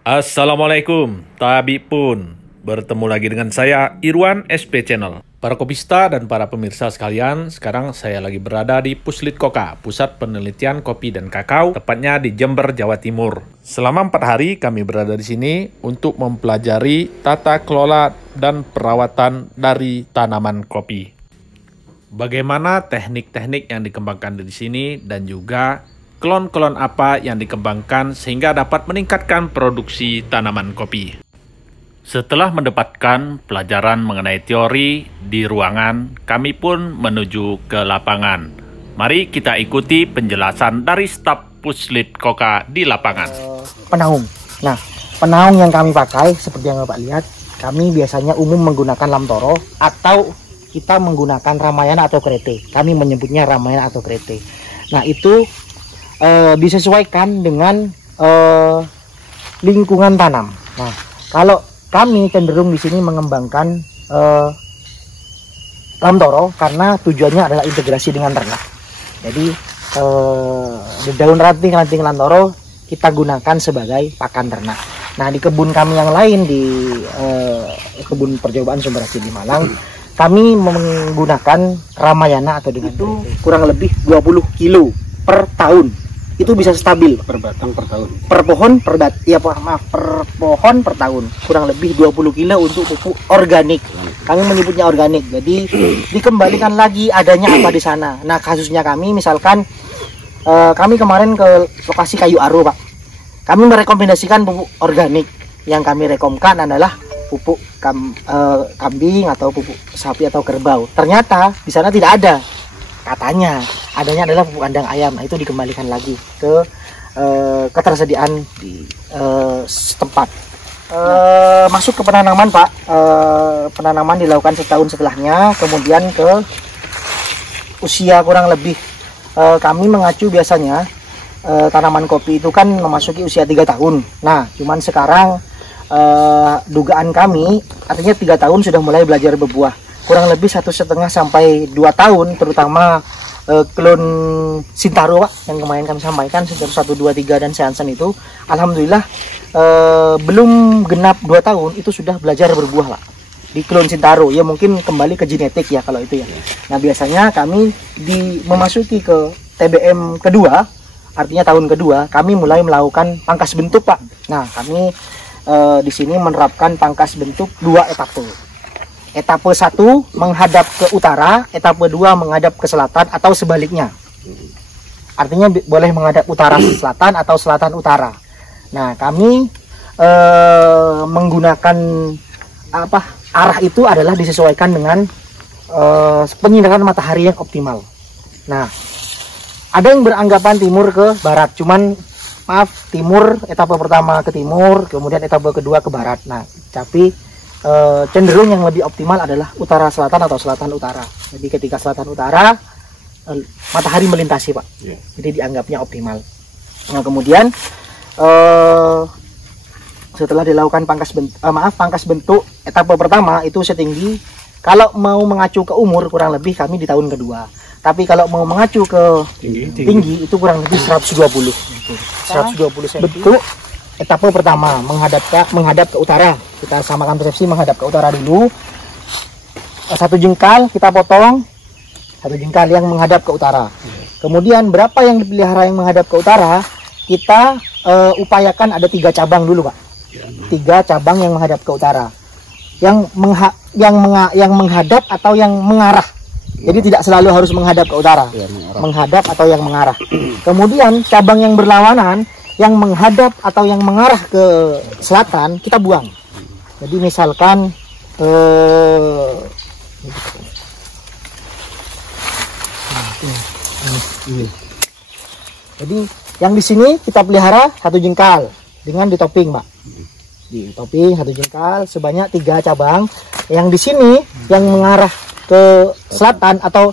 Assalamualaikum, Tabi pun. Bertemu lagi dengan saya, Irwan SP Channel. Para kopista dan para pemirsa sekalian, sekarang saya lagi berada di Puslit Koka, Pusat Penelitian Kopi dan Kakao, tepatnya di Jember, Jawa Timur. Selama 4 hari kami berada di sini untuk mempelajari tata kelola dan perawatan dari tanaman kopi. Bagaimana teknik-teknik yang dikembangkan di sini dan juga klon-klon apa yang dikembangkan sehingga dapat meningkatkan produksi tanaman kopi. Setelah mendapatkan pelajaran mengenai teori di ruangan, kami pun menuju ke lapangan. Mari kita ikuti penjelasan dari staf Puslit Koka di lapangan. Penaung. Nah, penaung yang kami pakai seperti yang Bapak lihat, kami biasanya umum menggunakan lamtoro atau kita menggunakan Ramayana atau Krete. Kami menyebutnya Ramayana atau Krete. Nah, itu disesuaikan dengan lingkungan tanam. Nah, kalau kami cenderung di sini mengembangkan lamtoro karena tujuannya adalah integrasi dengan ternak. Jadi di daun ranting lamtoro kita gunakan sebagai pakan ternak. Nah, di kebun kami yang lain di kebun percobaan Sumber Hasil di Malang, kami menggunakan Ramayana atau dengan itu kurang lebih 20 kilo per tahun. Itu bisa stabil per batang per tahun, per pohon per pohon per tahun, kurang lebih 20 kilo untuk pupuk organik. Kami menyebutnya organik. Jadi dikembalikan lagi adanya apa di sana. Nah, kasusnya kami misalkan kami kemarin ke lokasi Kayu Aro, Pak. Kami merekomendasikan pupuk organik. Yang kami rekomkan adalah pupuk kambing atau pupuk sapi atau kerbau. Ternyata di sana tidak ada. Katanya adanya adalah pupuk kandang ayam. Nah, itu dikembalikan lagi ke ketersediaan di setempat. Masuk ke penanaman, Pak. Penanaman dilakukan setahun setelahnya, kemudian ke usia kurang lebih kami mengacu biasanya tanaman kopi itu kan memasuki usia 3 tahun. Nah, cuman sekarang dugaan kami artinya 3 tahun sudah mulai belajar berbuah. Kurang lebih 1,5 sampai 2 tahun, terutama klon Sintaro, Pak, yang kemarin kami sampaikan, Sintaro 1, 2, 3 dan Seansan itu, alhamdulillah belum genap 2 tahun itu sudah belajar berbuah, Pak, di klon Sintaro. Ya mungkin kembali ke genetik ya kalau itu ya. Nah, biasanya kami memasuki ke TBM kedua, artinya tahun kedua, kami mulai melakukan pangkas bentuk, Pak. Nah, kami di sini menerapkan pangkas bentuk 2 etape. Etape 1 menghadap ke utara, etape 2 menghadap ke selatan atau sebaliknya. Artinya boleh menghadap utara selatan atau selatan utara. Nah, kami menggunakan arah itu adalah disesuaikan dengan penyinaran matahari yang optimal. Nah, ada yang beranggapan timur ke barat, cuman maaf, timur etape pertama ke timur, kemudian etape kedua ke barat. Nah, tapi cenderung yang lebih optimal adalah utara selatan atau selatan utara. Jadi ketika selatan utara matahari melintasi, Pak. Jadi dianggapnya optimal. Nah, kemudian setelah dilakukan pangkas bentuk etape pertama itu setinggi, kalau mau mengacu ke umur kurang lebih kami di tahun kedua. Tapi kalau mau mengacu ke tinggi itu kurang lebih 120. 120 cm. Bentuk etape pertama menghadap ke utara. Kita samakan persepsi menghadap ke utara dulu. 1 jengkal kita potong, 1 jengkal yang menghadap ke utara. Kemudian berapa yang dipelihara yang menghadap ke utara, kita upayakan ada 3 cabang dulu, Pak. 3 cabang yang menghadap ke utara. Yang menghadap atau yang mengarah. Jadi tidak selalu harus menghadap ke utara. Menghadap atau yang mengarah. Kemudian cabang yang berlawanan, yang menghadap atau yang mengarah ke selatan kita buang. Jadi misalkan jadi yang di sini kita pelihara 1 jengkal dengan ditoping, Pak. Ditoping 1 jengkal sebanyak 3 cabang. Yang di sini yang mengarah ke selatan atau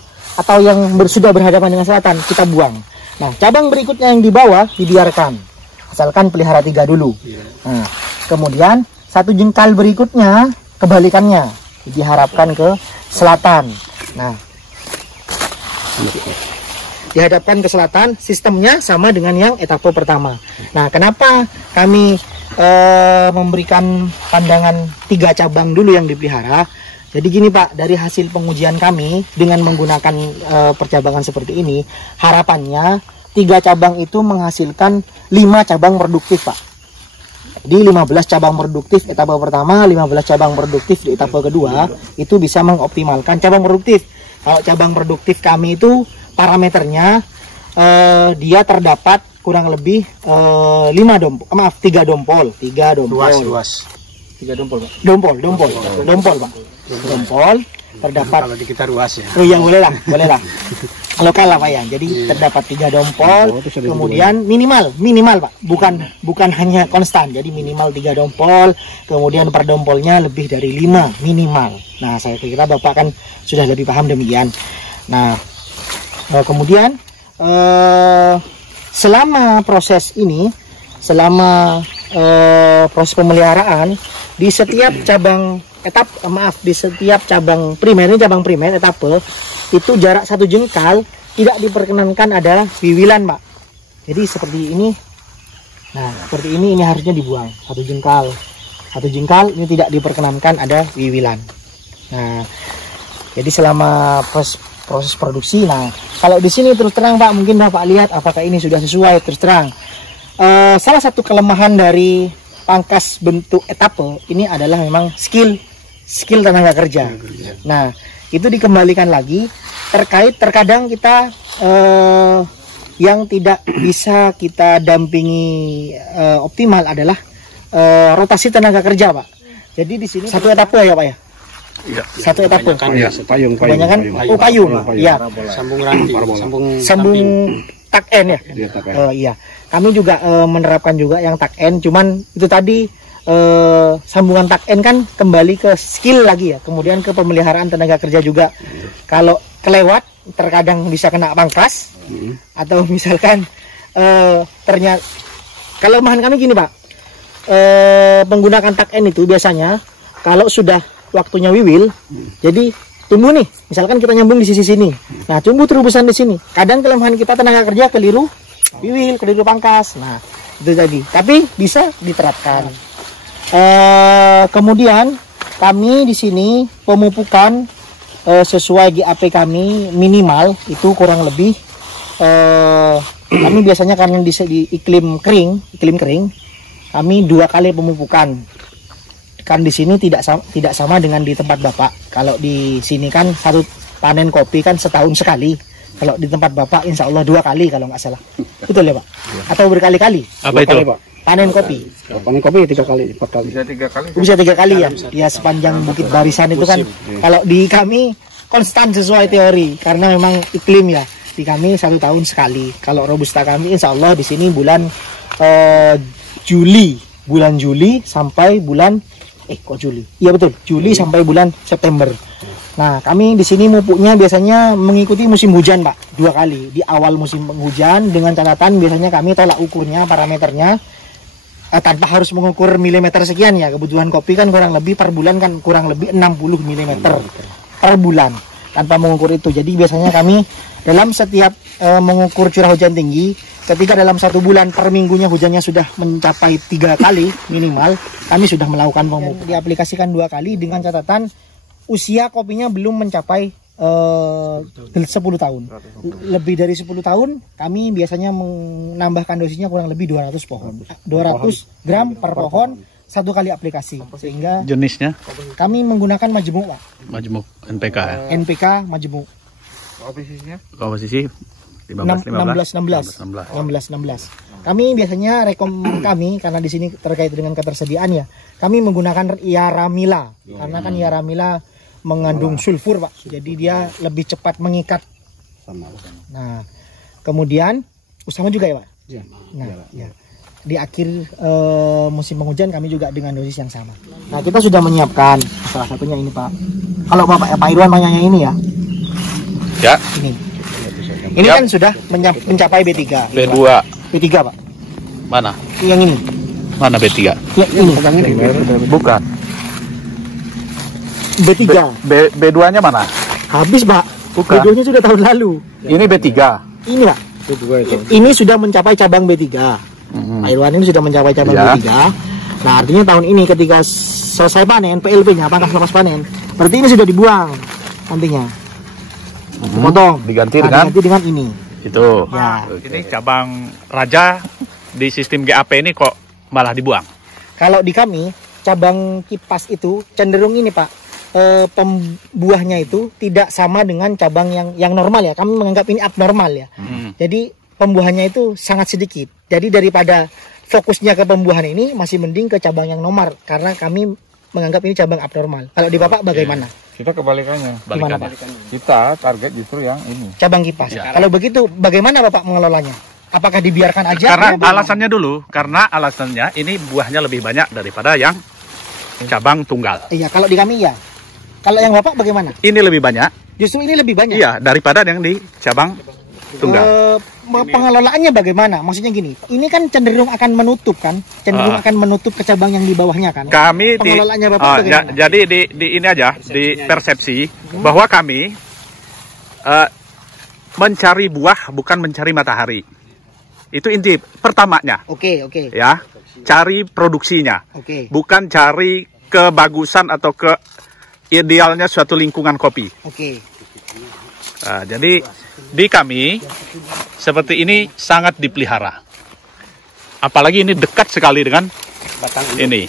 yang sudah berhadapan dengan selatan kita buang. Nah, cabang berikutnya yang di bawah dibiarkan. Asalkan pelihara 3 dulu. Nah, kemudian 1 jengkal berikutnya kebalikannya diharapkan ke selatan. Nah, dihadapkan ke selatan, sistemnya sama dengan yang etape pertama. Nah, kenapa kami memberikan pandangan 3 cabang dulu yang dipelihara. Jadi gini Pak, dari hasil pengujian kami dengan menggunakan percabangan seperti ini, harapannya 3 cabang itu menghasilkan 5 cabang produktif Pak. Di 15 cabang produktif etapa pertama, 15 cabang produktif di etapa kedua, itu bisa mengoptimalkan cabang produktif. Kalau cabang produktif kami itu parameternya dia terdapat kurang lebih 3 dompol. 3 dompol Pak. Dompol Pak. Dompol terdapat. Kalau di kita ruas ya. Oh iya, boleh lah. Lokal lah Pak ya. Jadi terdapat 3 dompol, kemudian minimal Pak. Bukan hanya konstan. Jadi minimal 3 dompol, kemudian per dompolnya lebih dari 5 minimal. Nah, saya kira Bapak kan sudah lebih paham demikian. Nah, kemudian selama proses ini, proses pemeliharaan di setiap cabang di setiap cabang primer etape itu jarak 1 jengkal tidak diperkenankan ada wiwilan Pak. Jadi seperti ini. Nah, seperti ini harusnya dibuang 1 jengkal ini tidak diperkenankan ada wiwilan. Nah, jadi selama proses produksi, nah kalau di sini terus terang Pak, mungkin Bapak lihat apakah ini sudah sesuai. Terus terang salah satu kelemahan dari pangkas bentuk etape ini adalah memang skill tenaga kerja. Nah, itu dikembalikan lagi terkadang kita yang tidak bisa kita dampingi optimal adalah rotasi tenaga kerja Pak. Jadi di sini satu etape ya Pak ya. Iya. Satu etape. Payung. Kebanyakan payung. Iya. Sambung ranting, sambung tak N ya. Iya. Kami juga menerapkan juga yang tak N, cuman itu tadi sambungan tak N kan kembali ke skill lagi ya, kemudian ke pemeliharaan tenaga kerja juga. Kalau kelewat terkadang bisa kena pangkas, atau misalkan ternyata kelemahan kami gini Pak, menggunakan tak N itu biasanya kalau sudah waktunya wiwil, jadi tumbuh nih, misalkan kita nyambung di sisi sini, nah tumbuh terubusan di sini. Kadang kelemahan kita tenaga kerja keliru wiwil, keliru pangkas. Nah, itu tadi. Tapi bisa diterapkan. Kemudian kami di sini pemupukan sesuai GAP kami minimal itu kurang lebih kami biasanya karena di iklim kering, kami 2 kali pemupukan. Kan di sini tidak sama dengan di tempat Bapak. Kalau di sini kan satu panen kopi kan setahun sekali. Kalau di tempat Bapak insya Allah 2 kali kalau nggak salah. Betul ya Pak? Atau berkali-kali? Apa itu? Panen kopi. Panen kopi 3 kali, 4 kali. Bisa 3 kali ya? Ya sepanjang Bukit Barisan itu kan. Kalau di kami konstan sesuai teori. Karena memang iklim ya. Di kami 1 tahun sekali. Kalau Robusta kami insya Allah di sini bulan Juli sampai bulan Juli. Iya betul, Juli sampai bulan September. Nah, kami di sini mupuknya biasanya mengikuti musim hujan, Pak. 2 kali. Di awal musim penghujan dengan catatan biasanya kami tolak ukurnya, parameternya tanpa harus mengukur milimeter sekian ya. Kebutuhan kopi kan kurang lebih per bulan kan kurang lebih 60 mm per bulan tanpa mengukur itu. Jadi biasanya kami dalam setiap mengukur curah hujan tinggi, ketika dalam 1 bulan per minggunya hujannya sudah mencapai 3 kali minimal, kami sudah melakukan pemupuk. Diaplikasikan 2 kali dengan catatan usia kopinya belum mencapai 10 tahun. Lebih dari 10 tahun kami biasanya menambahkan dosisnya kurang lebih 200 pohon. 200 gram per pohon 1 kali aplikasi. Sehingga jenisnya kami menggunakan majemuk, Pak. Majemuk NPK ya. NPK majemuk. Komposisi 16. Kami biasanya kami karena di sini terkait dengan ketersediaan ya. Kami menggunakan Yaramila karena kan Yaramila mengandung sulfur, Pak. Jadi dia lebih cepat mengikat. Nah, kemudian Usama juga ya, Pak? Ya. Nah, ya. Di akhir musim penghujan kami juga dengan dosis yang sama. Nah, kita sudah menyiapkan salah satunya ini, Pak. Kalau Pak Irwan nanya ini ya. Ya. Ini kan sudah mencapai B3. B2. B3, Pak. Mana? Yang ini. Mana B3? Ya, ini. Bukan. B3. B2-nya mana? Habis, Pak. Bukan. B2-nya sudah tahun lalu. Ini B3. Ini, Pak. Ini sudah mencapai cabang B3. Pak Irwan ini sudah mencapai cabang B3. Nah, artinya tahun ini ketika selesai panen, PLP-nya, pangkas lepas panen, berarti ini sudah dibuang nantinya. Potong. Diganti Diganti dengan ini. itu. Ya. Ini cabang raja di sistem GAP ini kok malah dibuang? Kalau di kami, cabang kipas itu cenderung ini Pak, pembuahnya itu tidak sama dengan cabang yang normal ya. Kami menganggap ini abnormal ya. Jadi pembuahannya itu sangat sedikit. Jadi daripada fokusnya ke pembuahan ini, masih mending ke cabang yang normal. Karena kami menganggap ini cabang abnormal. Kalau di Bapak bagaimana? Kita kebalikannya. Gimana Pak? Kita target justru yang ini. Cabang kipas. Kalau begitu, bagaimana Bapak mengelolanya? Apakah dibiarkan aja? Karena alasannya dulu, ini buahnya lebih banyak daripada yang cabang tunggal. Iya, kalau di kami ya. Kalau yang Bapak bagaimana? Ini lebih banyak. Justru ini lebih banyak. Iya, daripada yang di cabang tunggal. Pengelolaannya bagaimana? Maksudnya gini, ini kan cenderung akan menutup kan? Cenderung akan menutup ke cabang yang di bawahnya kan? Kami pengelolaannya Bapak bagaimana? jadi di ini aja, di persepsi bahwa kami mencari buah bukan mencari matahari. Itu inti pertamanya. Oke. Ya, cari produksinya. Oke. Bukan cari kebagusan atau ke idealnya suatu lingkungan kopi. Oke. Nah, jadi di kami seperti ini sangat dipelihara. Apalagi ini dekat sekali dengan batang ini.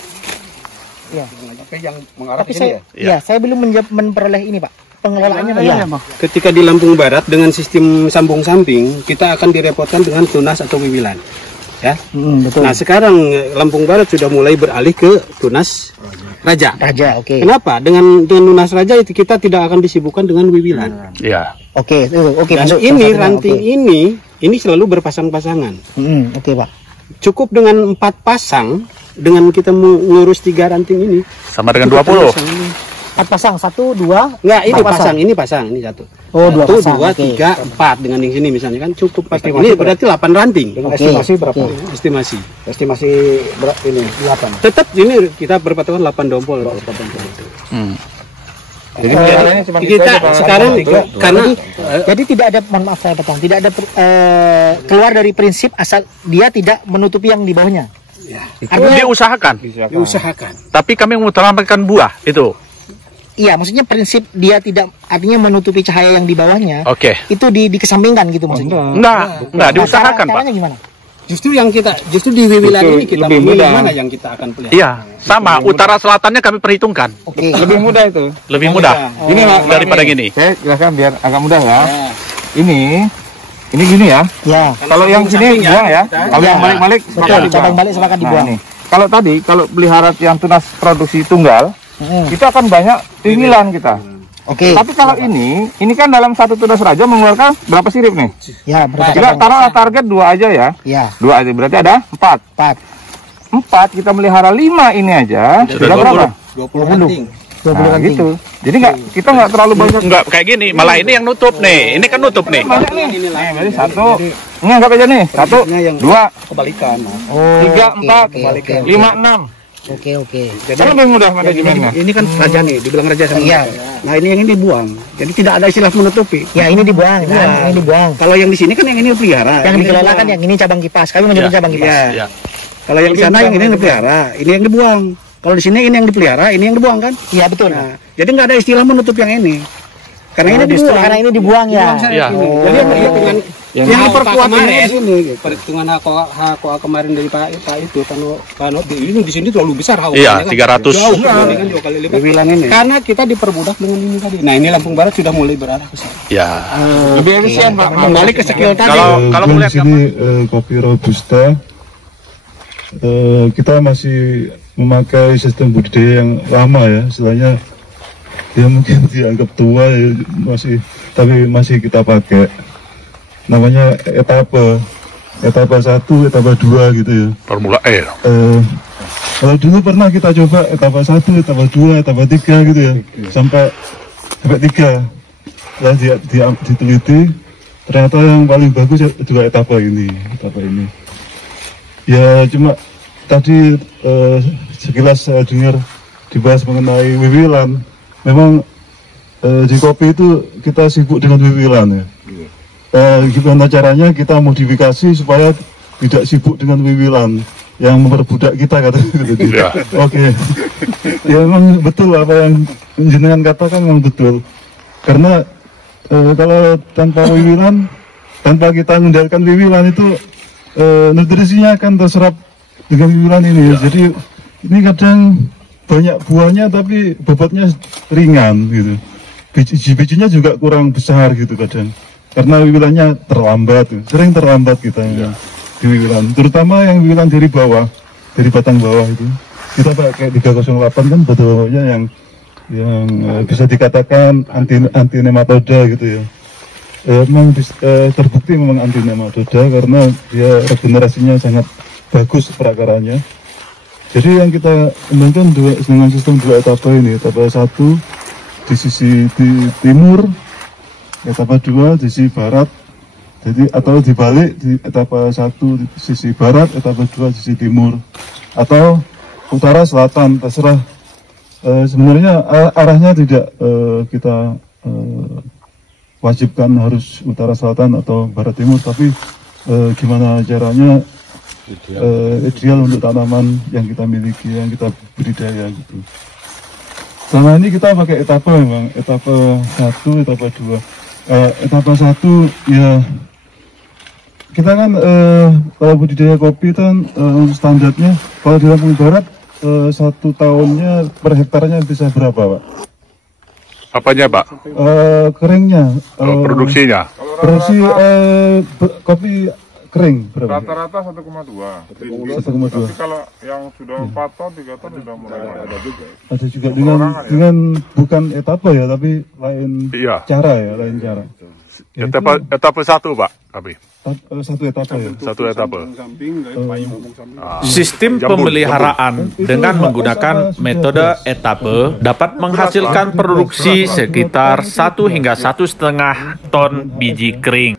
Iya. Tapi yang mengarah Tapi ke sini saya belum memperoleh ini Pak. Pengelolaannya bagaimana? Ketika di Lampung Barat dengan sistem sambung samping, kita akan direpotkan dengan tunas atau wiwilan. Ya. Betul. Nah, sekarang Lampung Barat sudah mulai beralih ke tunas raja. Oke. Kenapa? Dengan tunas raja itu kita tidak akan disibukkan dengan wiwilan. Iya. Oke. Dan masuk ini salah satunya. ranting ini selalu berpasang-pasangan. Oke Pak. Cukup dengan 4 pasang, dengan kita mengurus 3 ranting ini. Sama dengan 20. 4 pasang, 1, 2. Enggak, ini pasang, ini satu. Oh, 2 pasang. 2, 3, 4 dengan yang sini misalnya kan cukup pasang. Ini berarti 8 ranting. Dengan estimasi berapa? Estimasi. Estimasi ini 8. Tetap ini kita berpatokan 8 dompol. Jadi kita sekarang karena jadi tidak ada, mohon maaf saya potong, tidak ada keluar dari prinsip asal dia tidak menutupi yang di bawahnya. Artinya diusahakan. Tapi kami mengutamakan buah itu. Iya, maksudnya prinsip dia tidak artinya menutupi cahaya yang di bawahnya. Oke. Itu dikesampingkan gitu maksudnya. Enggak diusahakan, Pak. Caranya gimana? Justru di wiwilan ini kita memilih mana yang kita akan pelihara. Iya, sama. Utara selatannya kami perhitungkan. Oke. lebih mudah itu. Lebih mudah. Ini daripada gini. Saya jelaskan biar agak mudah ya. Ini gini ya. Ya. Kalau yang sini buang ya. Kalau yang balik-balik Betul, cabang balik sepakat dibuang. Nah, kalau tadi pelihara yang tunas produksi tunggal, kita akan banyak wiwilan kita. Oke. Tapi kalau ini kan dalam satu tunas raja mengeluarkan berapa sirip nih? Ya, berapa Kita cabang? taruh target 2 aja ya. Ya. 2 aja berarti ada 4. 4 kita melihara 5 ini aja. Sudah berapa? 20 ranting. 20 Nah, ranting. gitu. Jadi kita nggak terlalu banyak. Enggak kayak gini, malah ini yang nutup nih. Ini kan nutup nih. Banyak nih. Nih, berarti 1. Ini anggap aja nih. 1, 2, Kebalikan. 3, 4, 5, 6. Oke. Kan lebih mudah manajemennya. Ini kan raja nih, dibilang raja sama Iya. raja. Nah, ini yang ini dibuang. Jadi tidak ada istilah menutupi. Ya, ini dibuang. Ini dibuang. Kalau yang di sini kan yang ini pelihara. Yang dikelola kan yang ini cabang kipas. Kami menyebut cabang kipas. Iya. Kalau yang di sana yang ini yang dipelihara, ini yang dibuang. Kalau di sini ini yang dipelihara, ini yang dibuang kan? Iya, betul. Nah, jadi nggak ada istilah menutup yang ini. Karena ini Justru dibuang. karena ini dibuang ya. Iya. Jadi perhitungan yang diperkuat kemarin ini. sini, perhitungan HKOA kemarin dari Pak itu kalau di sini terlalu besar HKOA. Iya, 300. Jauh dibandingkan 2 kali lipat. Karena kita dipermudah dengan ini tadi. Nah, ini Lampung Barat sudah mulai berarah ke sana. Ya. Lebih efisien, Pak. Kembali ke skill tadi. Kalau di melihat sini kopi robusta, kita masih memakai sistem budidaya yang lama ya, istilahnya ya mungkin dianggap tua ya, tapi masih kita pakai. Namanya etapa 1, etapa 2 gitu ya. Formula E. Kalau dulu pernah kita coba etapa 1, etapa 2, etapa 3 gitu ya, sampai 3. Setelah diteliti, ternyata yang paling bagus juga etapa ini. Ya cuma tadi sekilas saya dengar dibahas mengenai wiwilan. Memang di kopi itu kita sibuk dengan wiwilan ya. Gimana caranya kita modifikasi supaya tidak sibuk dengan wiwilan. yang memperbudak kita kata gitu. Iya. Oke. Ya memang betul apa yang jenengan katakan, memang betul. Karena kalau tanpa wiwilan, tanpa kita mengendalikan wiwilan itu nutrisinya akan terserap dengan wiwilan ini. Ya. Jadi ini kadang banyak buahnya tapi bobotnya ringan gitu. Biji-bijinya juga kurang besar gitu kadang. Karena wiwilannya terlambat, sering terlambat kita ya. Di wiwilan, terutama yang wiwilan dari bawah, dari batang bawah itu. Kita pakai 308 kan betul-betulnya yang bisa dikatakan anti nematoda gitu ya. Memang terbukti memang anti nematoda karena dia regenerasinya sangat bagus perakarannya. Jadi yang kita kembangkan dengan sistem 2 etapa ini, etapa 1 di sisi timur, etapa 2 di sisi barat, jadi atau dibalik di etapa 1 di sisi barat, etapa 2 di sisi timur, atau utara selatan, terserah. Sebenarnya arahnya tidak kita wajibkan harus utara selatan atau barat timur, tapi gimana caranya ideal untuk tanaman yang kita miliki, yang kita budidaya gitu. Selama ini kita pakai etapa memang, etapa 1, etapa 2. Etapa 1 ya kita kan kalau budidaya kopi kan standarnya kalau di Lampung Barat 1 tahunnya per hektarnya bisa berapa, Pak? Apanya, Pak? Keringnya. Produksinya? Produksi kopi kering berapa? Rata-rata 1,2. 1,2. Tapi kalau yang sudah 4 ton, 3 ton sudah mulai ada juga. Ada juga dengan bukan etapa ya, tapi lain Iya. cara ya, lain cara. Ya, Etapa 1, Pak. Tapi satu etapa ya. satu etapa. Sistem pemeliharaan dengan menggunakan metode etape dapat menghasilkan produksi sekitar 1 hingga 1,5 ton biji kering.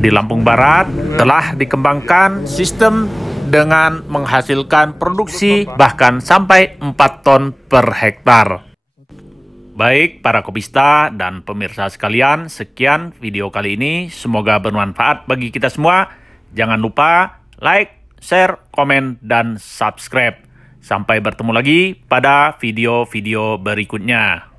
Di Lampung Barat telah dikembangkan sistem dengan menghasilkan produksi bahkan sampai 4 ton per hektar. Baik para kopista dan pemirsa sekalian, sekian video kali ini. Semoga bermanfaat bagi kita semua. Jangan lupa like, share, komen, dan subscribe. Sampai bertemu lagi pada video-video berikutnya.